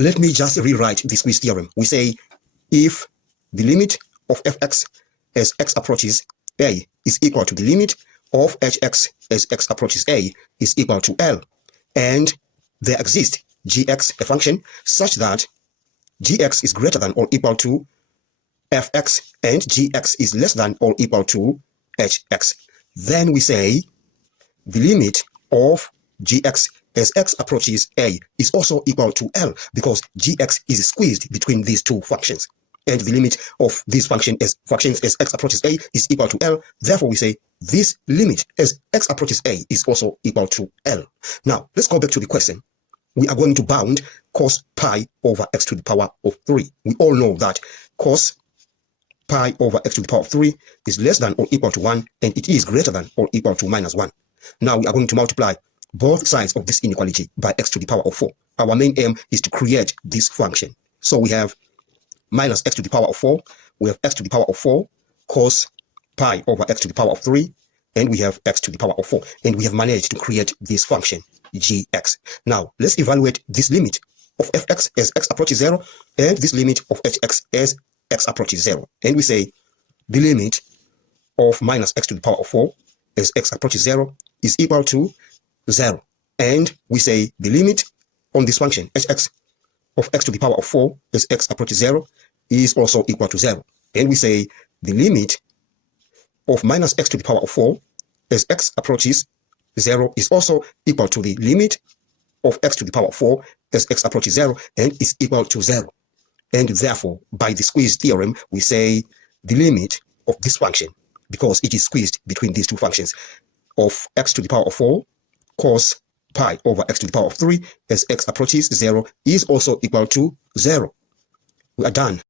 Let me just rewrite the squeeze theorem. We say if the limit of fx as x approaches a is equal to the limit of hx as x approaches a is equal to L, and there exists gx, a function, such that gx is greater than or equal to fx and gx is less than or equal to hx. Then we say the limit of gx as x approaches a is also equal to L, because gx is squeezed between these two functions, and the limit of these functions as x approaches a is equal to L. Therefore, we say this limit as x approaches a is also equal to L. Now, let's go back to the question. We are going to bound cos pi over x to the power of 3. We all know that cos pi over x to the power of 3 is less than or equal to 1, and it is greater than or equal to minus 1. Now, we are going to multiply both sides of this inequality by x to the power of 4. Our main aim is to create this function. So we have minus x to the power of 4, we have x to the power of 4 cos pi over x to the power of 3, and we have x to the power of 4, and we have managed to create this function gx. Now, let's evaluate this limit of fx as x approaches 0 and this limit of hx as x approaches 0. And we say the limit of minus x to the power of 4 as x approaches 0 is equal to 0. And we say the limit on this function hx of x to the power of 4 as x approaches 0 is also equal to 0. And we say the limit of minus x to the power of 4 as x approaches 0 is also equal to the limit of x to the power of 4 as x approaches 0 and is equal to 0. And therefore, by the squeeze theorem, we say the limit of this function, because it is squeezed between these two functions, of x to the power of 4 cos pi over x to the power of 3 as x approaches 0 is also equal to 0. We are done.